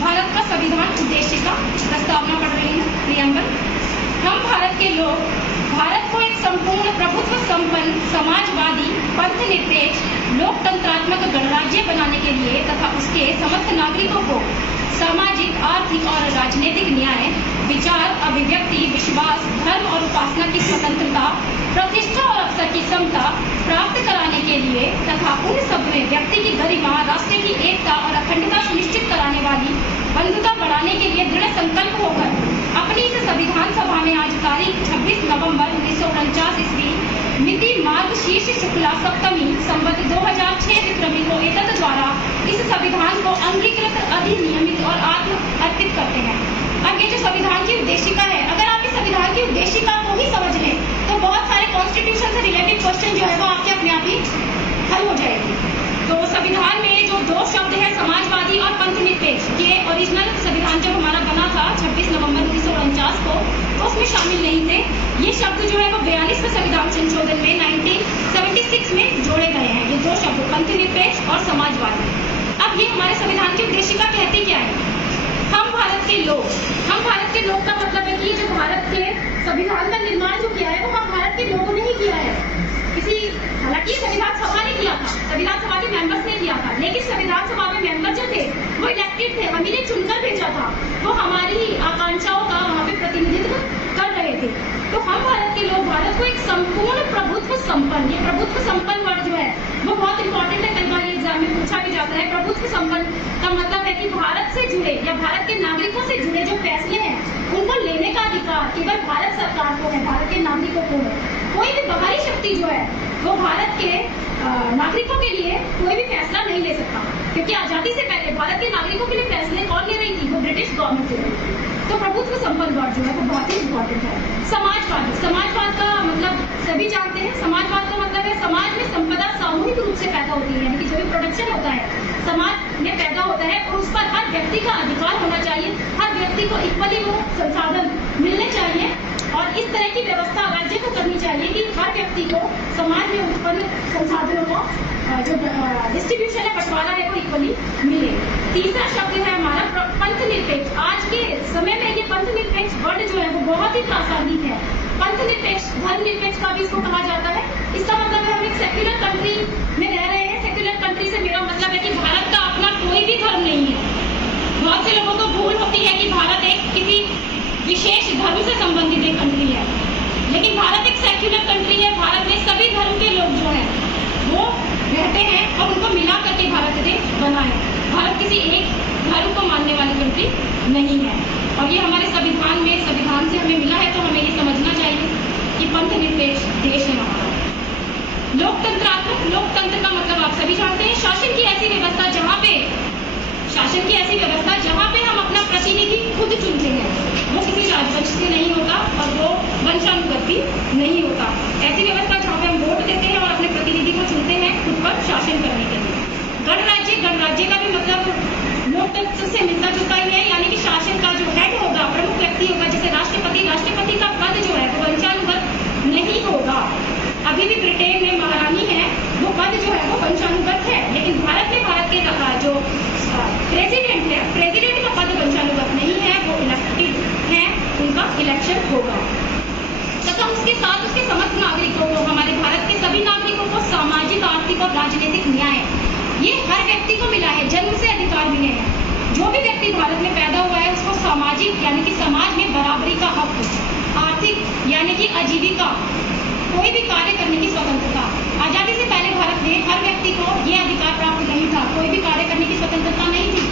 भारत का संविधान उद्देशिका प्रस्तावना पढ़ रही हूँ। प्रियम्बल। हम भारत के लोग भारत को एक संपूर्ण प्रभुत्व संपन्न समाजवादी पंथनिरपेक्ष लोकतंत्रात्मक गणराज्य बनाने के लिए तथा उसके समस्त नागरिकों को सामाजिक, आर्थिक और राजनीतिक न्याय, विचार, अभिव्यक्ति, विश्वास, धर्म और उपासना की स्वतंत्रता, प्रतिष्ठा और अवसर की समता प्राप्त कराने के लिए तथा उन सब में व्यक्ति की गरिमा, राष्ट्र की एकता और अखंडता सुनिश्चित कराने वाली बंधुता बढ़ाने के लिए दृढ़ संकल्प होकर अपनी इस संविधान सभा में आज तारीख 26 नवंबर 1949 ईस्वी मिति मार्गशीर्ष शुक्ला सप्तमी संवत 2006 विक्रमी को एतद द्वारा इस संविधान को अंगीकृत, अधिनियमित और आत्म अर्पित करते हैं। अब ये जो संविधान की उद्देशिका है, अगर आप इस संविधान की उद्देशिका को ही समझ लें तो बहुत सारे कॉन्स्टिट्यूशन से रिलेटेड क्वेश्चन जो है वो आपके अपने आप ही हल हो जाएगी। तो संविधान में जो दो शब्द है समाजवादी और पंथनिरपेक्ष, ये ओरिजिनल संविधान जब हमारा बना था 26 नवंबर 1949 को, तो उसमें शामिल नहीं थे। ये शब्द जो है वो 42वें संविधान संशोधन में 1976 में जोड़े गए हैं, ये दो शब्द पंथनिरपेक्ष और समाजवादी। अब ये हमारे संविधान की उद्देशिका कहती क्या है? हम भारत के लोग का मतलब है कि जो भारत के संविधान का निर्माण जो किया है वो हम भारत के लोगों ने ही किया है। हालांकि संविधान सभा ने किया था, संविधान सभा के मेंबर्स ने किया था, लेकिन संविधान सभा में मेंबर जो थे वो इलेक्टेड थे, हम इन्हें चुनकर भेजा था, वो हमारी आकांक्षाओं का वहाँ पे प्रतिनिधित्व कर रहे थे। तो हम भारत के लोग भारत को एक संपूर्ण प्रभुत्व संपन्न, ये प्रभुत्व संपन्न वर्ड जो है वो बहुत इंपॉर्टेंट है, कई बार एग्जाम में पूछा भी जाता है। प्रभुत्व संपन्न का मतलब है कि भारत से जुड़े या भारत के नागरिकों से जुड़े जो फैसले हैं उनको लेने का अधिकार केवल भारत सरकार को है, भारत के नागरिकों को है। कोई भी बाहरी शक्ति जो है वो भारत के नागरिकों के लिए कोई भी फैसला नहीं ले सकता, क्योंकि आजादी से पहले भारत के नागरिकों के लिए फैसले कौन ले रही थी? वो ब्रिटिश गवर्नमेंट ले रही थी। तो प्रभुत्व संपन्न वर्ड जो है वो बहुत ही इंपॉर्टेंट है। समाजवाद का मतलब सभी जानते हैं। समाजवाद का मतलब है समाज में संपदा सामूहिक रूप से पैदा होती है, यानी कि जो भी प्रोडक्शन होता है समाज में पैदा होता है और उस पर हर व्यक्ति का अधिकार होना चाहिए, हर व्यक्ति को इक्वली वो संसाधन मिलने चाहिए और इस तरह की व्यवस्था राज्य को करनी चाहिए कि हर व्यक्ति को समाज में उत्पन्न संसाधनों को जो डिस्ट्रीब्यूशन है, बंटवारा है, वो इक्वली मिले। तीसरा शब्द है हमारा पंथनिरपेक्ष। आज के समय में ये पंथनिरपेक्ष वर्ड जो है वो बहुत ही प्रासंगिक है। पंथनिरपेक्ष, धर्मनिरपेक्ष का भी इसको कहा जाता है। इसका मतलब है हम एक सेक्युलर कंट्री में रह रहे हैं। सेक्युलर कंट्री से मेरा मतलब है कि भारत का अपना कोई भी धर्म नहीं है। बहुत से लोगों को भूल होती है कि भारत एक किसी विशेष धर्म से संबंधित एक कंट्री है, लेकिन भारत एक सेक्युलर कंट्री है। भारत में सभी धर्म के लोग जो हैं वो रहते हैं और उनको मिला करके भारत देश बना है। भारत किसी एक धर्म को मानने वाली कंट्री नहीं है और ये हमारे संविधान से हमें मिला है, तो हमें ये समझना चाहिए कि पंथनिरपेक्ष देश है हमारा। लोकतंत्र का मतलब आप सभी जानते हैं, शासन की ऐसी व्यवस्था जहाँ पे हम अपना प्रतिनिधि खुद चुनते हैं, वो किसी राजवंश से नहीं होता और वो वंशानुगत भी नहीं होता। ऐसी व्यवस्था जहाँ पे हम वोट देते हैं और अपने प्रतिनिधि को चुनते हैं खुद पर शासन करने के लिए। गणराज्य का भी मतलब लोकतंत्र से मिलता जुलता ही है, यानी कि शासन का जो हेड होगा, प्रमुख व्यक्ति होगा, जैसे राष्ट्रपति का पद जो है वो वंशानुगत नहीं होगा। अभी भी ब्रिटेन में महारानी है, वो पद जो है वो वंशानुगत है, लेकिन भारत के जो प्रेसिडेंट का पद वंशानुगत नहीं है, वो इलेक्टेड है, उनका इलेक्शन होगा। तथा उसके साथ उसके समस्त नागरिकों को, हमारे भारत के सभी नागरिकों को सामाजिक, आर्थिक और राजनीतिक न्याय ये हर व्यक्ति को मिला है, जन्म से अधिकार मिले हैं। जो भी व्यक्ति भारत में पैदा हुआ है उसको सामाजिक यानी कि समाज में बराबरी का हक, आर्थिक यानी कि आजीविका, कोई भी कार्य करने की स्वतंत्रता। आजादी से पहले भारत में हर व्यक्ति को यह अधिकार प्राप्त नहीं था, कोई भी कार्य करने की स्वतंत्रता नहीं थी।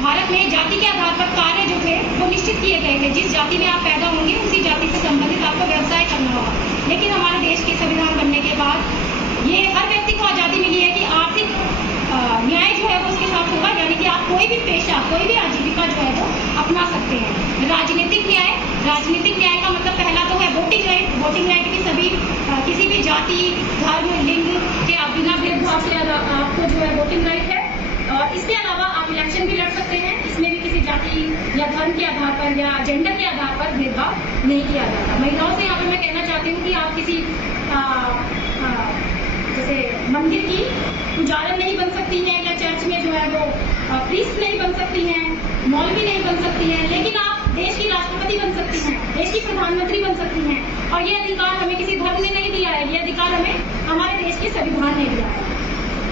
भारत में जाति के आधार पर कार्य जो थे वो निश्चित किए गए थे। जिस जाति में आप पैदा होंगे उसी जाति से संबंधित आपको व्यवसाय करना होगा। लेकिन हमारे देश के संविधान बनने के बाद ये हर व्यक्ति को आजादी मिली है कि आर्थिक न्याय जो है वो उसके साथ होगा, यानी कि आप कोई भी पेशा, कोई भी आजीविका जो है वो अपना सकते हैं। राजनीतिक न्याय का मतलब पहला तो है वोटिंग राइट की सभी किसी भी जाति, धर्म, लिंग के बिना भेदभाव से आपको जो है वोटिंग राइट है। और इसके अलावा आप इलेक्शन भी लड़ सकते हैं, इसमें भी किसी जाति या धर्म के आधार पर या जेंडर के आधार पर भेदभाव नहीं किया जाता। महिलाओं से यहाँ पर मैं कहना चाहती हूँ कि आप किसी जैसे मंदिर की पुजारन नहीं बन सकती हैं, या चर्च में जो है वो प्रीस्ट नहीं बन सकती हैं, मौलवी नहीं बन सकती हैं, लेकिन आप देश की राष्ट्रपति बन सकती हैं, देश की प्रधानमंत्री बन सकती हैं। और ये अधिकार हमें किसी धर्म ने नहीं दिया है, ये अधिकार हमें हमारे देश के संविधान ने दिया है।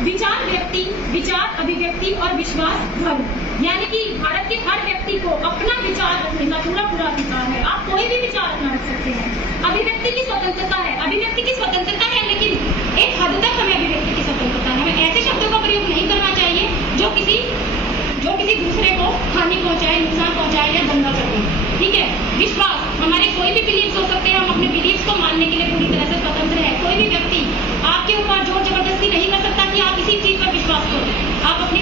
विचार व्यक्ति, विचार अभिव्यक्ति और विश्वास धर्म, यानी कि भारत के हर व्यक्ति को अपना विचार रखने का पूरा अधिकार है। आप कोई भी विचार अपना रख सकते हैं। अभिव्यक्ति की स्वतंत्रता है, अभिव्यक्ति की स्वतंत्रता है, लेकिन एक हद तक हमें अभिव्यक्ति की स्वतंत्रता है। हमें ऐसे शब्दों का प्रयोग नहीं करना चाहिए जो किसी दूसरे को हानि पहुंचाए, नुकसान पहुंचाए या दंगा करे। ठीक है। विश्वास, हमारे कोई भी बिलीव्स हो सकते हैं, हम अपने बिलीव्स को मानने के लिए पूरी तरह से स्वतंत्र है। कोई भी व्यक्ति आपके ऊपर जोर जबरदस्ती नहीं कर सकता कि आप इसी चीज पर विश्वास करो। आप अपनी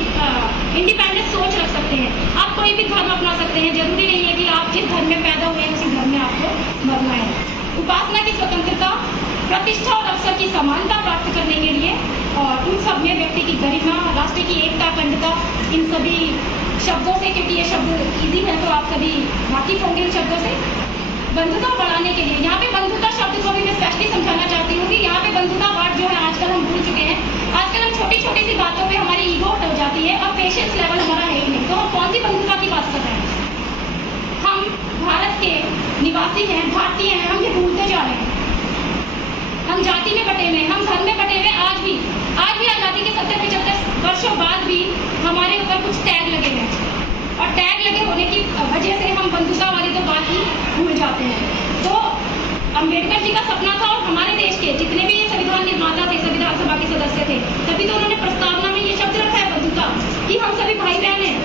इंडिपेंडेंट सोच रख सकते हैं, आप कोई भी धर्म अपना सकते हैं। जरूरी नहीं है कि आप जिस धर्म में पैदा हुए हैं उसी धर्म में आपको मरना है। उपासना की स्वतंत्रता, प्रतिष्ठा और अवसर की समानता प्राप्त करने के लिए, और उन सब में व्यक्ति की गरिमा, राष्ट्र की एकता, अखंडता, इन सभी शब्दों से, क्योंकि ये शब्द इजी है तो आप सभी वाकिफ होंगे इन शब्दों से। बंधुता बढ़ाने के लिए, यहाँ पे बंधुता शब्द को भी मैं स्पष्टली समझाना चाहती हूँ कि यहाँ पे बंधुता वर्ड जो है आजकल हम भूल चुके हैं। आजकल हम छोटी छोटी सी बातों पे हमारी ईगो हट जाती है और पेशेंस लेवल हमारा है ही नहीं, तो हम कौन सी बंधुता की बात कर रहे हैं। हम भारत के निवासी हैं, भारतीय हैं, हम ये भूलते जा रहे हैं। हम जाति में बटे हुए, हम धर्म में बटे हुए। आज भी आजादी के 70-75 वर्षों बाद भी हमारे ऊपर कुछ टैग लगे हैं, और टैग लगे होने की वजह से हम बंधुता वाली तो बात ही भूल जाते हैं। तो अम्बेडकर जी का सपना था, और हमारे देश के जितने भी ये संविधान निर्माता थे, संविधान सभा के सदस्य थे, तभी तो उन्होंने प्रस्तावना में ये शब्द रखा है बंधुता, कि हम सभी भाई बहन हैं,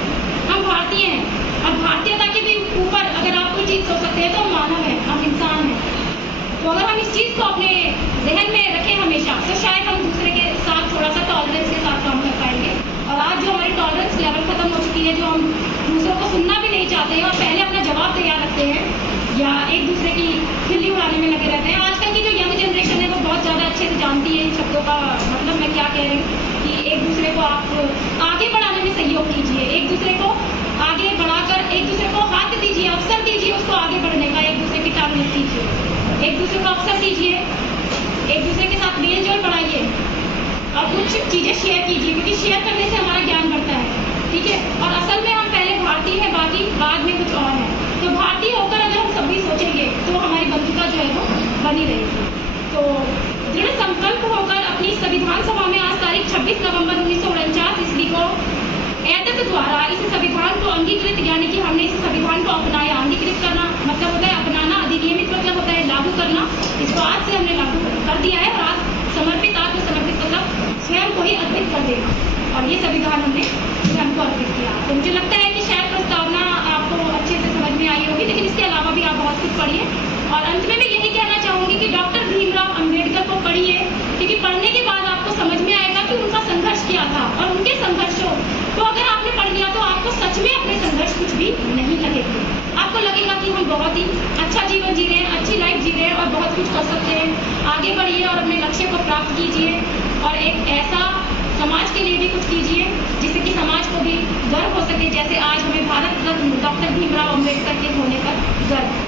हम भारतीय हैं। और भारतीयता के भी ऊपर अगर आप कोई चीज सोच सकते हैं तो मानव है, हम इंसान हैं। तो अगर हम इस चीज को अपने जहन में रखें हमेशा, तो शायद हम दूसरे के साथ थोड़ा सा टॉलरेंस के साथ काम कर पाएंगे। और आज जो हमारी टॉलरेंस लेवल खत्म हो चुकी है, जो हम दूसरों को सुनना भी नहीं चाहते हैं और पहले अपना जवाब तैयार रखते हैं, या एक दूसरे की खिल्ली उड़ाने में लगे रहते हैं। आजकल की जो यंग जनरेशन है वो बहुत ज्यादा अच्छे से जानती है इन शब्दों का मतलब मैं क्या कह रही हूँ, कि एक दूसरे को आप आगे बढ़ाने में सहयोग कीजिए, एक दूसरे को आगे बढ़ाकर एक दूसरे को हाथ दीजिए, अवसर दीजिए उसको आगे बढ़ने का, एक दूसरे की टांग मत कीजिए, एक दूसरे को अवसर दीजिए, एक दूसरे के साथ मेल जोल बढ़ाइए और कुछ चीजें शेयर कीजिए, क्योंकि शेयर करने से हमारा ज्ञान बढ़ता है। ठीक है। और असल में हम पहले भारतीय हैं, बाकी बाद में कुछ और है। तो भारतीय होकर अगर हम सब भी सोचेंगे तो हमारी बंधुता जो है वो बनी रहेगी। तो दृढ़ संकल्प होकर अपनी संविधान सभा में आज तारीख 26 नवंबर 1949 ईस्वी को ऐदत द्वारा इस संविधान को अंगीकृत, यानी कि हमने इस संविधान को अपनाया। अंगीकृत करना मतलब होता है अपनाना, अधिनियमित मतलब होता है लागू करना। इसको आज से हमने लागू कर दिया है, और आज समर्पित, आत्मसमर्पित मतलब स्वयं को ही अर्पित कर देना, और ये संविधान हमने स्वयं को अर्पित किया। तो मुझे लगता है कि शायद प्रस्तावना आपको अच्छे से समझ में आई होगी, लेकिन इसके अलावा भी आप बहुत कुछ पढ़िए। और अंत में मैं यही कहना चाहूंगी कि डॉक्टर भीमराव अम्बेडकर को पढ़िए, क्योंकि पढ़ने के बाद आपको समझ में आएगा कि उनका संघर्ष क्या था, और उनके संघर्षों तो अगर आपने पढ़ लिया तो आपको सच में अपने संघर्ष कुछ भी नहीं लगेगा। आपको लगेगा कि हम बहुत ही अच्छा जीवन जी रहे हैं, अच्छी लाइफ जी रहे हैं और बहुत कुछ कर सकते हैं। आगे बढ़िए और अपने लक्ष्य को प्राप्त कीजिए, और एक ऐसा समाज के लिए भी कुछ कीजिए जिससे कि समाज को भी गर्व हो सके, जैसे आज हमें भारत रत्न डॉक्टर भीमराव अम्बेडकर के होने पर गर्व।